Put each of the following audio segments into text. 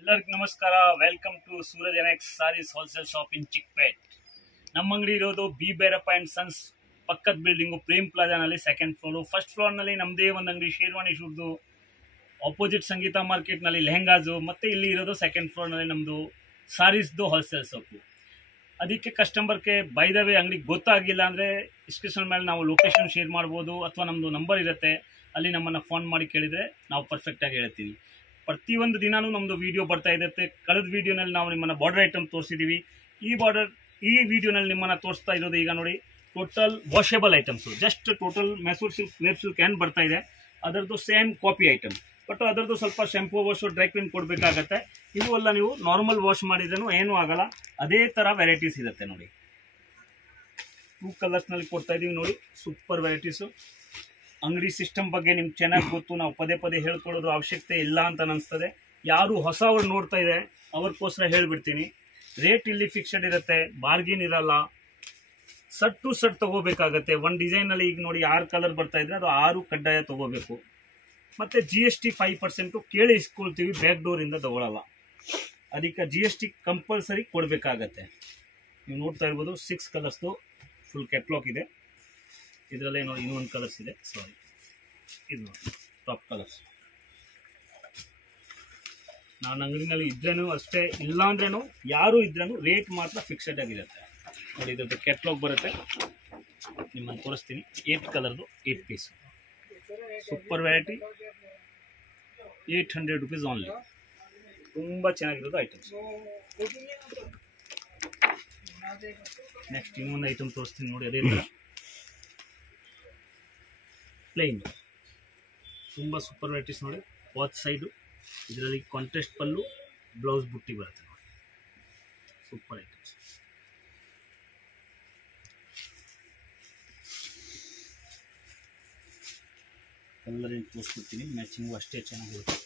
ಎಲ್ಲರಿಗೂ ನಮಸ್ಕಾರ. Welcome to Suraj annex sarees wholesale shop in Chickpet. ನಮ್ಮ ಅಂಗಡಿ ಇರೋದು ಬಿ ಭೈರಪ್ಪ ಅಂಡ್ ಸನ್ಸ್ ಪಕ್ಕದ ಬಿಲ್ಡಿಂಗು ಪ್ರೇಮ್ ಪ್ಲಾಜಾನಲ್ಲಿ ಸೆಕೆಂಡ್ ಫ್ಲೋರು. ಫಸ್ಟ್ ಫ್ಲೋರ್ನಲ್ಲಿ ನಮ್ಮದೇ ಒಂದು ಅಂಗಡಿ ಶೇರ್ವಾಣಿ ಶೂರ್ದು, ಆಪೋಸಿಟ್ ಸಂಗೀತ ಮಾರ್ಕೆಟ್ನಲ್ಲಿ ಲೆಹಂಗಾಜು, ಮತ್ತು ಇಲ್ಲಿ ಇರೋದು ಸೆಕೆಂಡ್ ಫ್ಲೋರ್ನಲ್ಲಿ ನಮ್ಮದು ಸಾರೀಸ್ದು ಹೋಲ್ಸೇಲ್ ಶಾಪು. ಅದಕ್ಕೆ ಕಸ್ಟಮರ್ಗೆ ಬೈ ದ ವೇ ಅಂಗಡಿಗೆ ಗೊತ್ತಾಗಿಲ್ಲ ಅಂದರೆ ಡಿಸ್ಕ್ರಿಪ್ಷನ್ ಮೇಲೆ ನಾವು ಲೊಕೇಶನ್ ಶೇರ್ ಮಾಡ್ಬೋದು, ಅಥವಾ ನಮ್ಮದು ನಂಬರ್ ಇರುತ್ತೆ, ಅಲ್ಲಿ ನಮ್ಮನ್ನು ಫೋನ್ ಮಾಡಿ ಕೇಳಿದರೆ ನಾವು ಪರ್ಫೆಕ್ಟಾಗಿ ಹೇಳ್ತೀವಿ. ಪ್ರತಿಯೊಂದು ದಿನಾನೂ ನಮ್ಮದು ವೀಡಿಯೋ ಬರ್ತಾ ಇರುತ್ತೆ. ಕಳೆದ ವೀಡಿಯೋನಲ್ಲಿ ನಾವು ನಿಮ್ಮನ್ನು ಬಾರ್ಡರ್ ಐಟಮ್ ತೋರಿಸಿದ್ದೀವಿ. ಈ ವಿಡಿಯೋನಲ್ಲಿ ನಿಮ್ಮನ್ನು ತೋರಿಸ್ತಾ ಇರೋದು ಈಗ ನೋಡಿ total washable items. Just total Mysore silk, ನೇಪ್ ಸಿಲ್ಕ್ ಏನು ಬರ್ತಾ ಇದೆ ಅದರದ್ದು ಸೇಮ್ ಕಾಪಿ ಐಟಮ್. ಬಟ್ ಅದರದ್ದು ಸ್ವಲ್ಪ ಶೆಂಪು ವಾಶು, ಡ್ರೈ ಕ್ಲೀನ್ ಕೊಡಬೇಕಾಗತ್ತೆ. ಇದು ಎಲ್ಲ ನೀವು ನಾರ್ಮಲ್ ವಾಶ್ ಮಾಡಿದ್ರೂ ಏನೂ ಆಗಲ್ಲ. ಅದೇ ಥರ ವೆರೈಟೀಸ್ ಇರುತ್ತೆ ನೋಡಿ. 2 ಕಲರ್ಸ್ನಲ್ಲಿ ಕೊಡ್ತಾ ಇದ್ದೀವಿ ನೋಡಿ. Super varieties. ಅಂಗಡಿ ಸಿಸ್ಟಮ್ ಬಗ್ಗೆ ನಿಮ್ಗೆ ಚೆನ್ನಾಗಿ ಗೊತ್ತು, ನಾವು ಪದೇ ಪದೇ ಹೇಳ್ಕೊಳ್ಳೋದು ಅವಶ್ಯಕತೆ ಇಲ್ಲ ಅಂತ ಅನಿಸ್ತದೆ. ಯಾರು ಹೊಸವ್ರು ನೋಡ್ತಾ ಇದೆ ಅವ್ರಿಗೋಸ್ಕರ ಹೇಳಿಬಿಡ್ತೀನಿ, ರೇಟ್ ಇಲ್ಲಿ ಫಿಕ್ಸೆಡ್ ಇರುತ್ತೆ, ಬಾರ್ಗಿನ್ ಇರಲ್ಲ. ಸಟ್ ಟು ಸಟ್ ತೊಗೋಬೇಕಾಗತ್ತೆ. ಒಂದು ಡಿಸೈನಲ್ಲಿ ಈಗ ನೋಡಿ 6 ಕಲರ್ ಬರ್ತಾ ಇದ್ರೆ ಅದು 6 ಕಡ್ಡಾಯ ತೊಗೋಬೇಕು. ಮತ್ತು GST 5% ಕೇಳಿ ಇಸ್ಕೊಳ್ತೀವಿ, ಬ್ಯಾಕ್ ಡೋರಿಂದ ತೊಗೊಳಲ್ಲ. ಅದಕ್ಕೆ GST ಕಂಪಲ್ಸರಿ ಕೊಡಬೇಕಾಗತ್ತೆ. ನೀವು ನೋಡ್ತಾ ಇರ್ಬೋದು 6 ಕಲರ್ಸ್ದು ಫುಲ್ ಕ್ಯಾಟ್ಲಾಗ್ ಇದೆ. ಇದರಲ್ಲೇ ನೋಡಿ ಇನ್ನೊಂದು ಕಲರ್ಸ್ ಇದೆ, ಸಾರಿ ಇದು ಟಾಪ್ ಕಲರ್ಸ್. ನಾನು ಅಂಗಡಿನಲ್ಲಿ ಇದ್ರೇನು ಅಷ್ಟೇ, ಇಲ್ಲ ಅಂದ್ರೇನು ಯಾರು ಇದ್ರೇನು ರೇಟ್ ಮಾತ್ರ ಫಿಕ್ಸೆಡ್ ಆಗಿರುತ್ತೆ ನೋಡಿ. ಇದ್ರದ್ದು ಕ್ಯಾಟ್ಲಾಗ್ ಬರುತ್ತೆ, ನಿಮ್ಮನ್ನು ತೋರಿಸ್ತೀನಿ. 8 ಕಲರ್ದು 8 piece super variety, 800 rupees only. ತುಂಬ ಚೆನ್ನಾಗಿರೋದು ಐಟಮ್ಸ್. ನೆಕ್ಸ್ಟ್ ಇನ್ನೊಂದು ಐಟಮ್ ತೋರಿಸ್ತೀನಿ ನೋಡಿ. ಅದೇ ಥರ ಪ್ಲೈನ್ ತುಂಬ ಸೂಪರ್ ವೆರೈಟೀಸ್ ನೋಡಿ. ಬಾತ್ ಸೈಡು ಇದರಲ್ಲಿ ಕಾಂಟ್ರಾಸ್ಟ್ ಪಲ್ಲು, ಬ್ಲೌಸ್ ಬುಟ್ಟಿ ಬರುತ್ತೆ ನೋಡಿ. Super items. ಕಲರಿಂಗ್ ತೋರಿಸ್ಬಿಡ್ತೀನಿ, ಮ್ಯಾಚಿಂಗು ಅಷ್ಟೇ ಚೆನ್ನಾಗಿರುತ್ತೆ.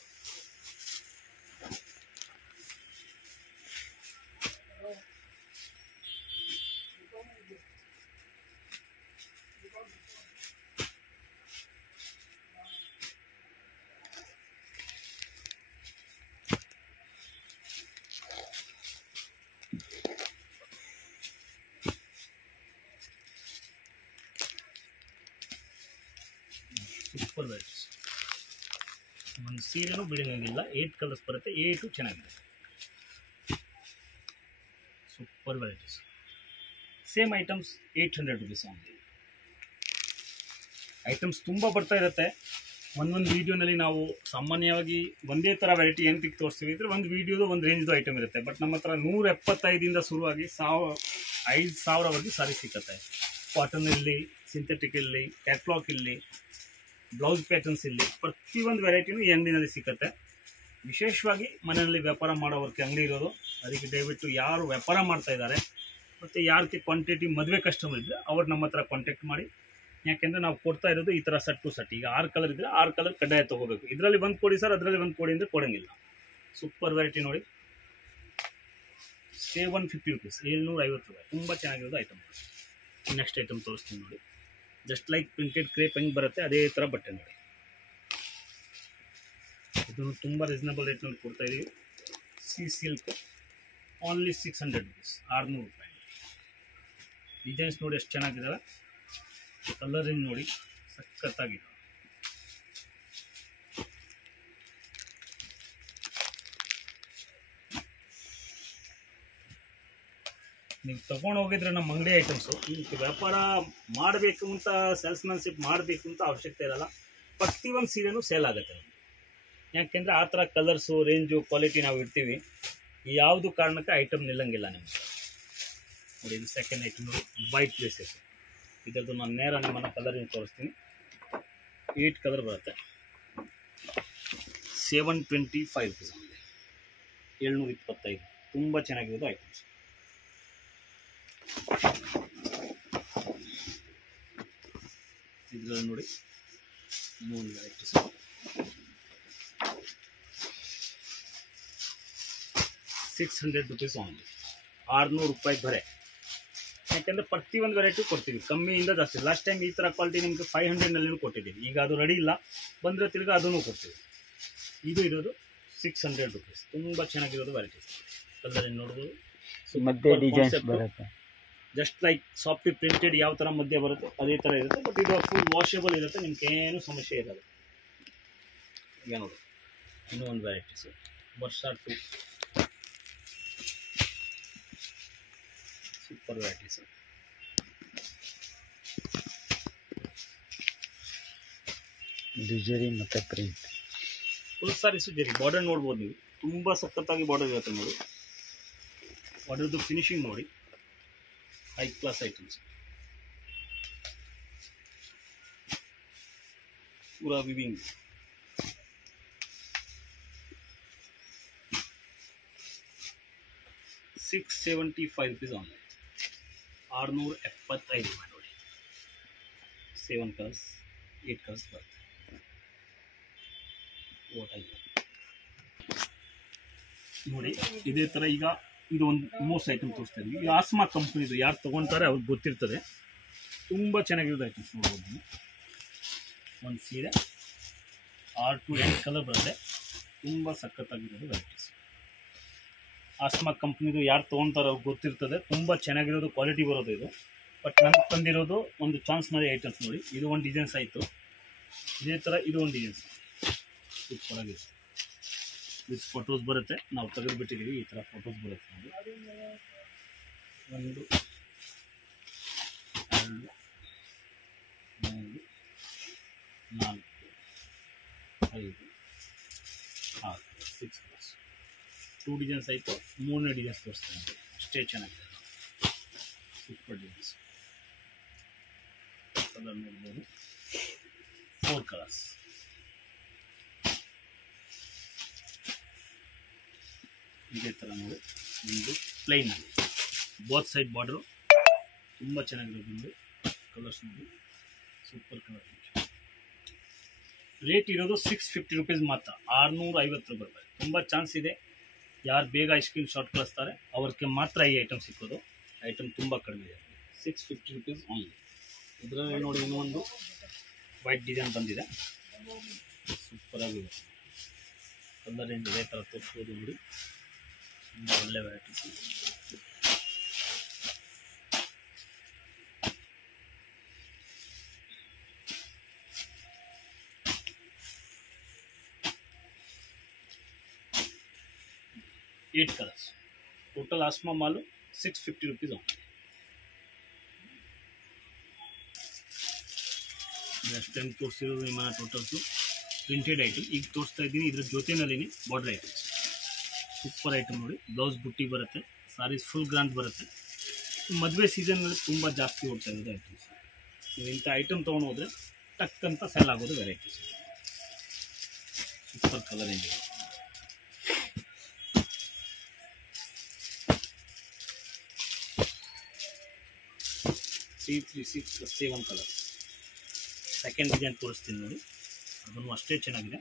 Super varieties. ಒಂದು ಸೀರೆನೂ ಬಿಡಂಗಿಲ್ಲ. 8 ಕಲರ್ಸ್ ಬರುತ್ತೆ, 8 ಚೆನ್ನಾಗಿದೆ. Super varieties. Same items 800 rupees ಆಗುತ್ತೆ. ಐಟಮ್ಸ್ ತುಂಬ ಬರ್ತಾ ಇರುತ್ತೆ. ಒಂದೊಂದು ವೀಡಿಯೋನಲ್ಲಿ ನಾವು ಸಾಮಾನ್ಯವಾಗಿ ಒಂದೇ ಥರ ವೆರೈಟಿ ಎಂತಕ್ಕೆ ತೋರಿಸ್ತೀವಿ ಅಂದರೆ ಒಂದು ವೀಡಿಯೋದು ಒಂದು ರೇಂಜ್ದು ಐಟಮ್ ಇರುತ್ತೆ. ಬಟ್ ನಮ್ಮ ಹತ್ರ 175ಇಂದ ಶುರುವಾಗಿ 5,000ವರೆಗೆ ಸಾರಿ ಸಿಗುತ್ತೆ. ಕಾಟನ್ ಇರಲಿ, ಸಿಂಥೆಟಿಕ್ ಇರಲಿ, ಕ್ಯಾಟ್ಲಾಗ್ ಇರಲಿ, ಬ್ಲೌಸ್ ಪ್ಯಾಟರ್ನ್ಸ್ ಇಲ್ಲಿ, ಪ್ರತಿಯೊಂದು ವೆರೈಟಿನೂ ಈ ಅಂಗಡಿನಲ್ಲಿ ಸಿಗುತ್ತೆ. ವಿಶೇಷವಾಗಿ ಮನೆಯಲ್ಲಿ ವ್ಯಾಪಾರ ಮಾಡೋವ್ರಿಗೆ ಅಂಗಡಿ ಇರೋದು. ಅದಕ್ಕೆ ದಯವಿಟ್ಟು ಯಾರು ವ್ಯಾಪಾರ ಮಾಡ್ತಾ ಇದ್ದಾರೆ ಮತ್ತು ಯಾರಿಗೆ ಕ್ವಾಂಟಿಟಿ ಮದುವೆ ಕಸ್ಟಮರ್ ಇದ್ದರೆ ಅವ್ರು ನಮ್ಮ ಹತ್ರ ಕಾಂಟ್ಯಾಕ್ಟ್ ಮಾಡಿ. ಯಾಕೆಂದರೆ ನಾವು ಕೊಡ್ತಾ ಇರೋದು ಈ ಥರ ಸಟ್ ಟು ಸಟ್. ಈಗ 6 ಕಲರ್ ಇದ್ದರೆ 6 ಕಲರ್ ಕಡ್ಡಾಯ ತೊಗೋಬೇಕು. ಇದರಲ್ಲಿ ಒಂದು ಕೊಡಿ ಸರ್, ಅದರಲ್ಲಿ ಒಂದು ಕೊಡಿ ಅಂದರೆ ಕೊಡೋಂಗಿಲ್ಲ. ಸೂಪರ್ ವೆರೈಟಿ ನೋಡಿ. 750 ರುಪೀಸ್, 750 ರೂಪಾಯಿ. ತುಂಬ ಚೆನ್ನಾಗಿರೋದು ಐಟಮ್. ನೆಕ್ಸ್ಟ್ ಐಟಮ್ ತೋರಿಸ್ತೀನಿ ನೋಡಿ. ಜಸ್ಟ್ ಲೈಕ್ ಪ್ರಿಂಟೆಡ್ ಕ್ರೇಪ್ ಹೆಂಗೆ ಬರುತ್ತೆ ಅದೇ ಥರ ಬಟ್ಟೆ ನೋಡಿ. ಇದನ್ನು ತುಂಬ ರೀಸನಬಲ್ ರೇಟ್ನಲ್ಲಿ ಕೊಡ್ತಾ ಇದ್ದೀವಿ. ಸಿಲ್ಕ್ ಓನ್ಲಿ 600 ರುಪೀಸ್, 600 ರೂಪಾಯಿ. ಡಿಸೈನ್ಸ್ ನೋಡಿ ಎಷ್ಟು ಚೆನ್ನಾಗಿದ್ದಾವೆ. ಕಲರಿಂಗ್ ನೋಡಿ ಸಖತ್ತಾಗಿದೆ. ನೀವು ತೊಗೊಂಡು ಹೋಗಿದ್ರೆ ನಮ್ಮ ಅಂಗಡಿ ಐಟಮ್ಸು, ಈಗ ವ್ಯಾಪಾರ ಮಾಡಬೇಕು ಅಂತ, ಸೇಲ್ಸ್ಮ್ಯಾನ್ಶಿಪ್ ಮಾಡಬೇಕು ಅಂತ ಅವಶ್ಯಕತೆ ಇರಲ್ಲ. ಪ್ರತಿಯೊಂದು ಸೀರೆನೂ ಸೇಲ್ ಆಗುತ್ತೆ. ಯಾಕೆಂದರೆ ಆ ಥರ ಕಲರ್ಸು, ರೇಂಜು, ಕ್ವಾಲಿಟಿ ನಾವು ಇಡ್ತೀವಿ. ಯಾವುದು ಕಾರಣಕ್ಕೆ ಐಟಮ್ ನಿಲ್ಲಂಗಿಲ್ಲ ನಿಮಗೆ ನೋಡಿ. ಇದು ಸೆಕೆಂಡ್ ಐಟಮ್ ನೋಡಿ, ವೈಟ್ ಡ್ರೆಸ್ಸಸ್. ಇದರದ್ದು ನಾನು ನೇರ ನಿಮ್ಮನ್ನು ಕಲರಿಂಗ್ ತೋರಿಸ್ತೀನಿ. 8 ಕಲರ್ ಬರುತ್ತೆ, 725 ರುಪೀಸ್, 725. ತುಂಬ ಚೆನ್ನಾಗಿರೋದು ಐಟಮ್ಸ್. ಇದರಲ್ಲಿ ನೋಡಿ ಇನ್ನೊಂದು ವೆರೈಟೀಸ್. 600 ರುಪೀಸ್ ಓನ್ಲಿ, 600 ರೂಪಾಯಿ ಬರೆ. ಯಾಕೆಂದರೆ ಪ್ರತಿಯೊಂದು ವೆರೈಟಿ ಕೊಡ್ತೀವಿ, ಕಮ್ಮಿಯಿಂದ ಜಾಸ್ತಿ. ಲಾಸ್ಟ್ ಟೈಮ್ ಈ ಥರ ಕ್ವಾಲಿಟಿ ನಿಮಗೆ 500ನಲ್ಲಿ ಕೊಟ್ಟಿದ್ದೀವಿ. ಈಗ ಅದು ರೆಡಿ ಇಲ್ಲ, ಬಂದರೆ ತಿರ್ಗಿ ಅದನ್ನು ಕೊಡ್ತೀವಿ. ಇದು ಇರೋದು 600 rupees. ತುಂಬ ಚೆನ್ನಾಗಿರೋದು ವೆರೈಟೀಸ್. ಕಲರ್ ನೋಡ್ಬೋದು, ಮಧ್ಯೆ ಡಿಸೈನ್ಸ್ ಬರುತ್ತೆ. ಜಸ್ಟ್ ಲೈಕ್ ಸಾಫ್ಟ್ ಪ್ರಿಂಟೆಡ್ ಯಾವ ಥರ ಮಧ್ಯೆ ಬರುತ್ತೆ ಅದೇ ಥರ ಇರುತ್ತೆ. ಬಟ್ ಇದು ಫುಲ್ ವಾಷೇಬಲ್ ಇರುತ್ತೆ, ನಿಮ್ಗೆ ಏನು ಸಮಸ್ಯೆ ಇರಲ್ಲ. ಈಗ ನೋಡಿ ಇನ್ನೂ ಒಂದು ವೆರೈಟೀಸು ವರ್ಷ 2 ಸೂಪರ್ ವೆರೈಟೀಸು. ಡಿಜರಿ ಮತ್ತು ಪ್ರಿಂಟ್ ಫುಲ್ ಸಾರೀಸು ಜರಿ. ಬಾರ್ಡರ್ ನೋಡ್ಬೋದು ನೀವು, ತುಂಬ ಸಖತ್ತಾಗಿ ಬಾರ್ಡರ್ ಇರುತ್ತೆ ನೋಡಿ. ಬಾರ್ಡರ್ದು ಫಿನಿಶಿಂಗ್ ನೋಡಿ, ಹೈ ಕ್ಲಾಸ್ ಐಟಮ್ಸ್. ಪೂರಾ ವಿವಿಂಗ್. ₹675 ಆನ್ಲೈನ್. 675 ನೋಡಿ. 7 ಕಲರ್ಸ್ 8 ಕಲರ್ಸ್ ಬರುತ್ತೆ. ನೋಡಿ ಇದೇ ಥರ ಈಗ ಇದು ಒಂದು ಮೋಸ್ಟ್ ಐಟಮ್ ತೋರಿಸ್ತಾ ಇದ್ವಿ. ಈ ಆಸ್ಮಾ ಕಂಪ್ನಿದು ಯಾರು ತೊಗೊಳ್ತಾರೆ ಅವ್ರಿಗೆ ಗೊತ್ತಿರ್ತದೆ. ತುಂಬ ಚೆನ್ನಾಗಿರೋದು ಐಟಮ್ಸ್ ನೋಡ್ಬೋದು. ಒಂದು ಸೀರೆ 6 to 8 ಕಲರ್ ಬರುತ್ತೆ. ತುಂಬ ಸಖತ್ತಾಗಿರೋದು ವೆರೈಟೀಸ್. ಆಸ್ಮಾ ಕಂಪ್ನಿದು ಯಾರು ತೊಗೊಳ್ತಾರೆ ಅವ್ರಿಗೆ ಗೊತ್ತಿರ್ತದೆ. ತುಂಬ ಚೆನ್ನಾಗಿರೋದು, ಕ್ವಾಲಿಟಿ ಬರೋದು ಇದು. ಬಟ್ ನನಗೆ ತಂದಿರೋದು ಒಂದು ಚಾನ್ಸ್ ಮಾಡಿ ಐಟಮ್ಸ್ ನೋಡಿ. ಇದು ಒಂದು ಡಿಸೈನ್ಸ್ ಆಯಿತು. ಇದೇ ಥರ ಇದು ಒಂದು ಡಿಸೈನ್ಸ್ ಸೂಪರಾಗಿದೆ. ವಿತ್ ಫೋಟೋಸ್ ಬರುತ್ತೆ. ನಾವು ತೆಗೆದುಬಿಟ್ಟಿದ್ದೀವಿ, ಈ ಥರ ಫೋಟೋಸ್ ಬರುತ್ತೆ ನೋಡಿ. 1 2 3 4 5 6 ಕಲರ್ಸ್. 2 ಡಿಸೈನ್ಸ್ ಆಯಿತು. 3ನೇ ಡಿಸೈನ್ಸ್ ತೋರಿಸ್ತೀನಿ, ಅಷ್ಟೇ ಚೆನ್ನಾಗಿದೆ. Super designs. ಕಲರ್ ನೋಡ್ಬೋದು, 4 ಕಲರ್ಸ್. ಇದೇ ಥರ ನೋಡಿ ಒಂದು ಪ್ಲೈನ್ ಆಗಿ ಬೋತ್ ಸೈಡ್ ಬಾರ್ಡ್ರು ತುಂಬ ಚೆನ್ನಾಗಿರೋದು ನೋಡಿ. ಕಲರ್ಸ್ ನೋಡಿ, ಸೂಪರ್ ಕಲರ್. ರೇಟ್ ಇರೋದು ₹650 ಮಾತ್ರ, 650 ರೂಪಾಯಿ. ತುಂಬ ಚಾನ್ಸ್ ಇದೆ. ಯಾರು ಬೇಗ ಸ್ಕ್ರೀನ್ ಶಾಟ್ ಕಳಿಸ್ತಾರೆ ಅವ್ರಿಗೆ ಮಾತ್ರ ಈ ಐಟಮ್ ಸಿಕ್ಕೋದು. ಐಟಮ್ ತುಂಬ ಕಡಿಮೆ ಇದೆ. ₹650 ಓನ್ಲಿ. ಇದರಲ್ಲಿ ನೋಡಿ ಇನ್ನೊಂದು ವೈಟ್ ಡಿಸೈನ್ ಬಂದಿದೆ, ಸೂಪರಾಗಿದೆ. ಕಲರ್ ಏನು ಇದೇ ಥರ ತೋರಿಸ್ಬೋದು ನೋಡಿ. ತುಂಬ ಒಳ್ಳೆ ವೆರೈಟೀಸ್. Eight colours. ಟೋಟಲ್ ಆಸ್ಮಾ ಮಾಲು ₹650 ಆಗುತ್ತೆ. ನೆಕ್ಸ್ಟ್ ಟೈಮ್ ತೋರಿಸಿರೋದು ನಿಮ್ಮ ಟೋಟಲ್ಸು ಪ್ರಿಂಟೆಡ್ ಐಟಮ್. ಈಗ ತೋರಿಸ್ತಾ ಇದ್ದೀನಿ ಇದ್ರ ಜೊತೆನಲ್ಲಿನೇ ಬಾರ್ಡರ್ ಐಟಮ್ಸ್. ಸೂಪರ್ ಐಟಮ್ ನೋಡಿ. ಬ್ಲೌಸ್ ಬುಟ್ಟಿ ಬರುತ್ತೆ, ಸಾರೀಸ್ ಫುಲ್ ಗ್ರಾಂಡ್ ಬರುತ್ತೆ. ಮದುವೆ ಸೀಸನ್ನಲ್ಲಿ ತುಂಬ ಜಾಸ್ತಿ ಹೋಗ್ತಾ ಇರೋದು ಐಟಮ್ಸ್. ನೀವು ಇಂಥ ಐಟಮ್ ತೊಗೊಂಡು ಹೋದರೆ ಟಕ್ ಅಂತ ಸೆಲ್ ಆಗೋದು ವೆರೈಟೀಸ್. ಸೂಪರ್ ಕಲರ್ ಏನಿದೆ. $336+7 ಕಲರ್. ಸೆಕೆಂಡ್ ಡಿಸೈನ್ ತೋರಿಸ್ತೀನಿ ನೋಡಿ, ಅದನ್ನು ಅಷ್ಟೇ ಚೆನ್ನಾಗಿದೆ.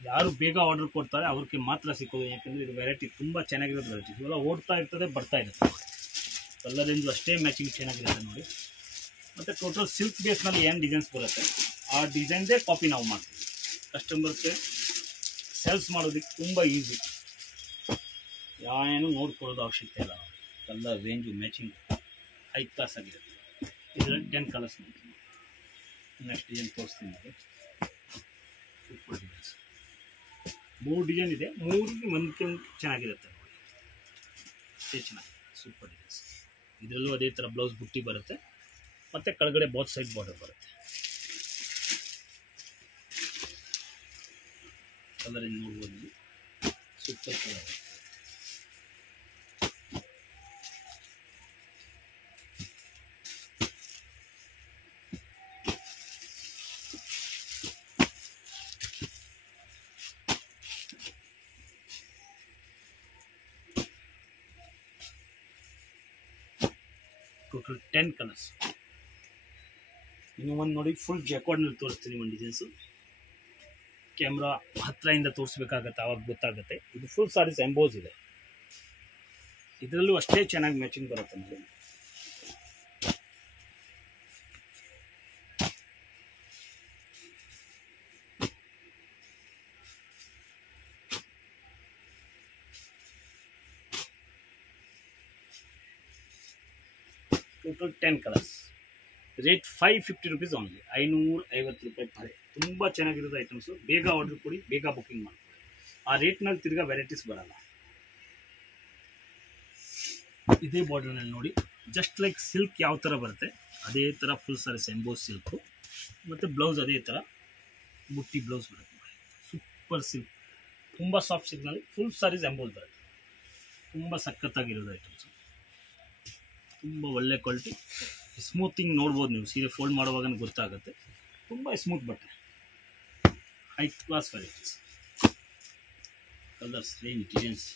ಯಾರು ಬೇಗ ಆರ್ಡರ್ ಕೊಡ್ತಾರೆ ಅವ್ರಿಗೆ ಮಾತ್ರ ಸಿಕ್ಕೋದು. ಯಾಕೆಂದರೆ ಇದು ವೆರೈಟಿ ತುಂಬ ಚೆನ್ನಾಗಿರೋದು ವೆರೈಟೀಸ್. ಇವೆಲ್ಲ ಓಡ್ತಾ ಇರ್ತದೆ, ಬರ್ತಾ ಇರುತ್ತೆ. ಕಲರ್ ರೇಂಜು ಅಷ್ಟೇ ಮ್ಯಾಚಿಂಗ್ ಚೆನ್ನಾಗಿರುತ್ತೆ ನೋಡಿ. ಮತ್ತು ಟೋಟಲ್ ಸಿಲ್ಕ್ ಬೇಸ್ನಲ್ಲಿ ಏನು ಡಿಸೈನ್ಸ್ ಬರುತ್ತೆ ಆ ಡಿಸೈನ್ದೇ ಕಾಪಿ ನಾವು ಮಾಡ್ತೀವಿ. ಕಸ್ಟಮರ್ಗೆ ಸೇಲ್ಸ್ ಮಾಡೋದಕ್ಕೆ ತುಂಬ ಈಸಿ. ಏನು ನೋಡ್ಕೊಳ್ಳೋದು ಅವಶ್ಯಕತೆ ಇಲ್ಲ. Colour range matching high class ಆಗಿರುತ್ತೆ. ಇದರಲ್ಲಿ 10 ಕಲರ್ಸ್ ನೋಡ್ತೀನಿ. ನೆಕ್ಸ್ಟ್ ಡಿಸೈನ್ ತೋರಿಸ್ತೀನಿ ನೋಡಿ. Super designs. 3 ಡಿಸೈನ್ ಇದೆ, 3ಗೆ ಒಂದು ಚೆನ್ನಾಗಿರುತ್ತೆ ನೋಡಿ. ಅಷ್ಟೇ ಚೆನ್ನಾಗಿದೆ. Super designs. ಇದರಲ್ಲೂ ಅದೇ ಥರ ಬ್ಲೌಸ್ ಬುಟ್ಟಿ ಬರುತ್ತೆ ಮತ್ತು ಕೆಳಗಡೆ ಬೋತ್ ಸೈಡ್ ಬಾರ್ಡರ್ ಬರುತ್ತೆ. ಕಲರ್ ಏನು ನೋಡ್ಬೋದು, ಸೂಪರ್ ಕಲರ್. Total 10 colours. ಇನ್ನು ಒಂದು ನೋಡಿ ಫುಲ್ ಜೆಕಾರ್ಡ್ನಲ್ಲಿ ತೋರಿಸ್ತೀನಿ ಒಂದು ಡಿಸೈನ್ಸು. ಕ್ಯಾಮ್ರಾ ಹತ್ತಿರದಿಂದ ತೋರಿಸ್ಬೇಕಾಗತ್ತೆ, ಆವಾಗ ಗೊತ್ತಾಗುತ್ತೆ. ಇದು ಫುಲ್ ಸಾರೀಸ್ ಎಂಬೋಸ್ ಇದೆ. ಇದರಲ್ಲೂ ಅಷ್ಟೇ ಚೆನ್ನಾಗಿ ಮ್ಯಾಚಿಂಗ್ ಬರುತ್ತೆ ನೋಡಿ. Total 10 colours. Rate 550 rupees only, 550 ರೂಪಾಯಿ ಪರ್. ತುಂಬ ಚೆನ್ನಾಗಿರೋದು ಐಟಮ್ಸು. ಬೇಗ ಆರ್ಡರ್ ಕೊಡಿ, ಬೇಗ ಬುಕ್ಕಿಂಗ್ ಮಾಡ್ಕೊಳ್ಳಿ. ಆ ರೇಟ್ನಲ್ಲಿ ತಿರ್ಗಾ ವೆರೈಟೀಸ್ ಬರಲ್ಲ. ಇದೇ ಬಾರ್ಡರ್ನಲ್ಲಿ ನೋಡಿ, ಜಸ್ಟ್ ಲೈಕ್ ಸಿಲ್ಕ್ ಯಾವ ಥರ ಬರುತ್ತೆ ಅದೇ ಥರ ಫುಲ್ ಸಾರೀಸ್ ಎಂಬೋಸ್ ಸಿಲ್ಕು, ಮತ್ತು ಬ್ಲೌಸ್ ಅದೇ ಥರ ಬುಟ್ಟಿ ಬ್ಲೌಸ್ ಬರುತ್ತೆ. ಸೂಪರ್ ಸಿಲ್ಕ್, ತುಂಬ ಸಾಫ್ಟ್ ಸಿಲ್ಕ್ನಲ್ಲಿ ಫುಲ್ ಸಾರೀಸ್ ಎಂಬೋಸ್ ಬರುತ್ತೆ. ತುಂಬ ಸಖತ್ತಾಗಿರೋದು ಐಟಮ್ಸು, ತುಂಬ ಒಳ್ಳೆ ಕ್ವಾಲಿಟಿ. ಸ್ಮೂತಿಂಗ್ ನೋಡ್ಬೋದು ನೀವು, ಸೀರೆ ಫೋಲ್ಡ್ ಮಾಡುವಾಗ ಗೊತ್ತಾಗುತ್ತೆ. ತುಂಬ ಸ್ಮೂತ್ ಬಟ್ಟೆ, high class varieties, colours, range, designs.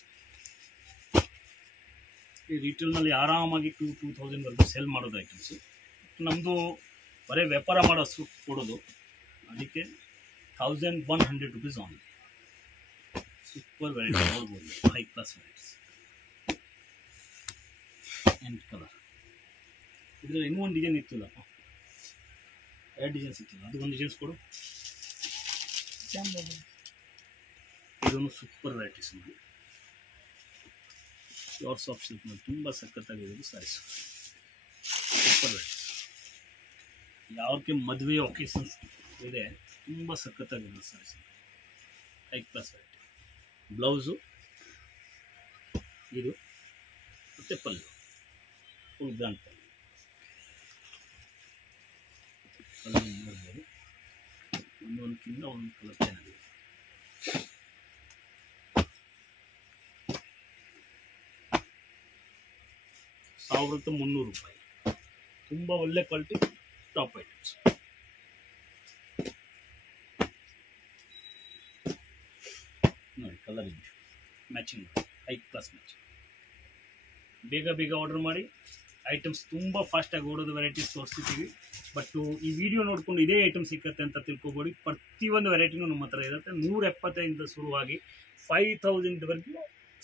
ಈ ರಿಟೇಲ್ನಲ್ಲಿ ಆರಾಮಾಗಿ 2,000 ಸೇಲ್ ಮಾಡೋದು ಐಟಮ್ಸು. ನಮ್ಮದು ಬರೀ ವ್ಯಾಪಾರ ಮಾಡೋಷ್ಟು ಕೊಡೋದು, ಅದಕ್ಕೆ 1,100 rupees ಓನ್ಲಿ. ಸೂಪರ್ ವೆರೈಟಿ ನೋಡ್ಬೋದು, ಹೈ ಕ್ಲಾಸ್ ವೆರೈಟೀಸ್. ಎಂಟ್ ಕಲರ್. ಇದರಲ್ಲಿ ಇನ್ನೂ ಒಂದು ಡಿಸೈನ್ ಇತ್ತಿಲ್ಲಪ್ಪ, 2 ಡಿಸೈನ್ಸ್ ಇತ್ತಿಲ್ಲ, ಅದು ಒಂದು ಡಿಸೈನ್ಸ್ ಕೊಡು. ಇದೊಂದು ಸೂಪರ್ ವೆರೈಟೀಸ್ ನೋಡಿ, ಪ್ಯೂರ್ ಸಾಫ್ಟ್ ಸಿಲ್ಕ್ ಮೇಲೆ ತುಂಬ ಸಖತ್ತಾಗಿರೋದು ಸ್ಯಾರೀಸ್. Super varieties. ಯಾವಕ್ಕೆ ಮದುವೆ ಒಕೇಶನ್ಸ್ ಇದೆ, ತುಂಬ ಸಖತ್ತಾಗಿರೋದು sarees. High class variety. Blouse ಇದು, ಮತ್ತು ಪಲ್ಲು ಫುಲ್ ಗ್ರಾಂಡ್ ಪಲ್ಲು. ಪಲ್ಲು ನೋಡ್ಬೋದು, ಒಂದೊಂದಕ್ಕಿಂತ ಒಂದೊಂದು ಕಲರ್ ಚೆನ್ನಾಗಿದೆ. ₹1,300. ತುಂಬ ಒಳ್ಳೆ ಕ್ವಾಲಿಟಿ ಟಾಪ್ ಐಟಮ್ಸ್. ನೋಡಿ colour matching, high class matching. ಬೇಗ ಬೇಗ ಆರ್ಡರ್ ಮಾಡಿ. ಐಟಮ್ಸ್ ತುಂಬ ಫಾಸ್ಟಾಗಿ ಓಡೋದು ವೆರೈಟೀಸ್ ತೋರಿಸ್ತಿದ್ದೀವಿ. ಬಟ್ ಈ ವಿಡಿಯೋ ನೋಡಿಕೊಂಡು ಇದೇ ಐಟಮ್ ಸಿಕ್ಕತ್ತೆ ಅಂತ ತಿಳ್ಕೊಬೇಡಿ. ಪ್ರತಿಯೊಂದು ವೆರೈಟಿನೂ ನಮ್ಮ ಹತ್ರ ಇರುತ್ತೆ. 170 ಶುರುವಾಗಿ 5,000ವರೆಗೂ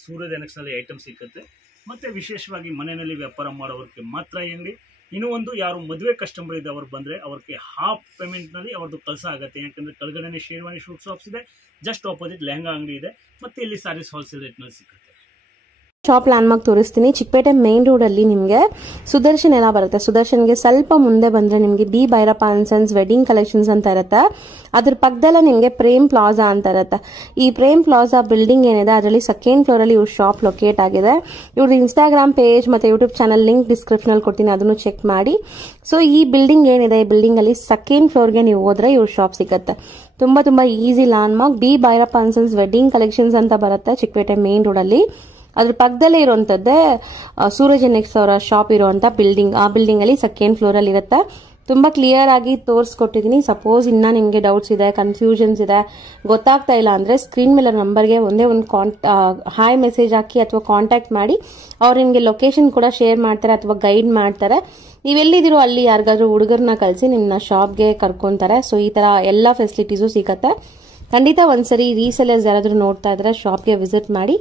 ಸೂರಜ್ ಎನೆಕ್ಸ್ನಲ್ಲಿ ಐಟಮ್ ಸಿಕ್ಕತ್ತೆ. ಮತ್ತು ವಿಶೇಷವಾಗಿ ಮನೆಯಲ್ಲಿ ವ್ಯಾಪಾರ ಮಾಡೋವ್ರಿಗೆ ಮಾತ್ರ ಅಂಗಡಿ. ಇನ್ನೂ ಒಂದು, ಯಾರು ಮದುವೆ ಕಸ್ಟಮರ್ ಇದೆ ಅವ್ರು ಬಂದರೆ ಅವ್ರಿಗೆ ಹಾಫ್ ಪೇಮೆಂಟ್ನಲ್ಲಿ ಅವ್ರದ್ದು ಕೆಲಸ ಆಗುತ್ತೆ. ಯಾಕಂದರೆ ಕೆಳಗಡೆ ಶೇರ್ವಾನಿ ಶೂಟ್ ಶಾಪ್ಸ್ ಇದೆ, ಜಸ್ಟ್ ಆಪೋಸಿಟ್ ಲೆಹಂಗಾ ಅಂಗಡಿ ಇದೆ, ಮತ್ತು ಇಲ್ಲಿ ಸಾರೀಸ್ ಹೋಲ್ಸೇಲ್ ರೇಟ್ನಲ್ಲಿ ಸಿಗುತ್ತೆ. ಶಾಪ್ ಲ್ಯಾಂಡ್ ಮಾರ್ಕ್ ತೋರಿಸ್ತೀನಿ. ಚಿಕ್ಕಪೇಟೆ ಮೇನ್ ರೋಡ್ ಅಲ್ಲಿ ನಿಮಗೆ ಸುದರ್ಶನ್ ಎಲ್ಲ ಬರುತ್ತೆ. ಸುದರ್ಶನ್ಗೆ ಸ್ವಲ್ಪ ಮುಂದೆ ಬಂದ್ರೆ ನಿಮಗೆ B Bhairappa and sons wedding collections ಅಂತ ಇರುತ್ತೆ. ಅದ್ರ ಪಕ್ಕದಲ್ಲೇ ನಿಮಗೆ ಪ್ರೇಮ್ ಪ್ಲಾಜಾ ಅಂತ ಇರುತ್ತೆ. ಈ ಪ್ರೇಮ್ ಪ್ಲಾಜಾ ಬಿಲ್ಡಿಂಗ್ ಏನಿದೆ ಅದರಲ್ಲಿ 2nd ಫ್ಲೋರ್ ಅಲ್ಲಿ ಇವ್ರ ಶಾಪ್ ಲೊಕೇಟ್ ಆಗಿದೆ. ಇವ್ರದ್ದು ಇನ್ಸ್ಟಾಗ್ರಾಮ್ ಪೇಜ್ ಮತ್ತೆ ಯೂಟ್ಯೂಬ್ ಚಾನಲ್ ಲಿಂಕ್ ಡಿಸ್ಕ್ರಿಪ್ಷನ್ ಅಲ್ಲಿ ಕೊಡ್ತೀನಿ, ಅದನ್ನು ಚೆಕ್ ಮಾಡಿ. ಸೊ ಈ ಬಿಲ್ಡಿಂಗ್ ಏನಿದೆ, ಈ ಬಿಲ್ಡಿಂಗ್ ಅಲ್ಲಿ 2nd ಫ್ಲೋರ್ಗೆ ನೀವು ಹೋದ್ರೆ ಇವ್ರ ಶಾಪ್ ಸಿಗುತ್ತೆ. ತುಂಬಾ ತುಂಬಾ easy land mark. B Bhairappa and sons wedding collections ಅಂತ ಬರುತ್ತೆ ಚಿಕ್ಕಪೇಟೆ ಮೇನ್ ರೋಡ್ ಅಲ್ಲಿ. ಅದ್ರ ಪಕ್ಕದಲ್ಲೇ ಇರುವಂತದ್ದೇ ಸೂರಜ್ ಎನೆಕ್ಸ್ ಅವರ ಶಾಪ್ ಇರುವಂತ ಬಿಲ್ಡಿಂಗ್. ಆ ಬಿಲ್ಡಿಂಗ್ ಅಲ್ಲಿ 2nd ಫ್ಲೋರ್ ಅಲ್ಲಿ ಇರುತ್ತೆ. ತುಂಬಾ ಕ್ಲಿಯರ್ ಆಗಿ ತೋರಿಸ್ಕೊಟ್ಟಿದ್ದೀನಿ. ಸಪೋಸ್ ಇನ್ನ ನಿಮ್ಗೆ ಡೌಟ್ಸ್ ಇದೆ, ಕನ್ಫ್ಯೂಷನ್ಸ್ ಇದೆ, ಗೊತ್ತಾಗ್ತಾ ಇಲ್ಲ ಅಂದ್ರೆ ಸ್ಕ್ರೀನ್ ಮೇಲೆ ನಂಬರ್ಗೆ ಒಂದೇ ಒಂದು ಹಾಯ್ ಮೆಸೇಜ್ ಹಾಕಿ ಅಥವಾ ಕಾಂಟ್ಯಾಕ್ಟ್ ಮಾಡಿ. ಅವ್ರು ನಿಮ್ಗೆ ಲೊಕೇಶನ್ ಕೂಡ ಶೇರ್ ಮಾಡ್ತಾರೆ ಅಥವಾ ಗೈಡ್ ಮಾಡ್ತಾರೆ. ನೀವೆಲ್ಲಿದ್ದೀರೋ ಅಲ್ಲಿ ಯಾರಿಗಾದ್ರೂ ಹುಡುಗರನ್ನ ಕಳಿಸಿ ನಿಮ್ಮನ್ನ ಶಾಪ್ಗೆ ಕರ್ಕೊಂತಾರೆ. ಸೊ ಈ ತರ ಎಲ್ಲಾ ಫೆಸಿಲಿಟೀಸು ಸಿಗತ್ತೆ. ಖಂಡಿತ ಒಂದ್ಸರಿ ರೀಸೆಲರ್ಸ್ ಯಾರಾದ್ರೂ ನೋಡ್ತಾ ಇದ್ರೆ ಶಾಪ್ಗೆ ವಿಸಿಟ್ ಮಾಡಿ.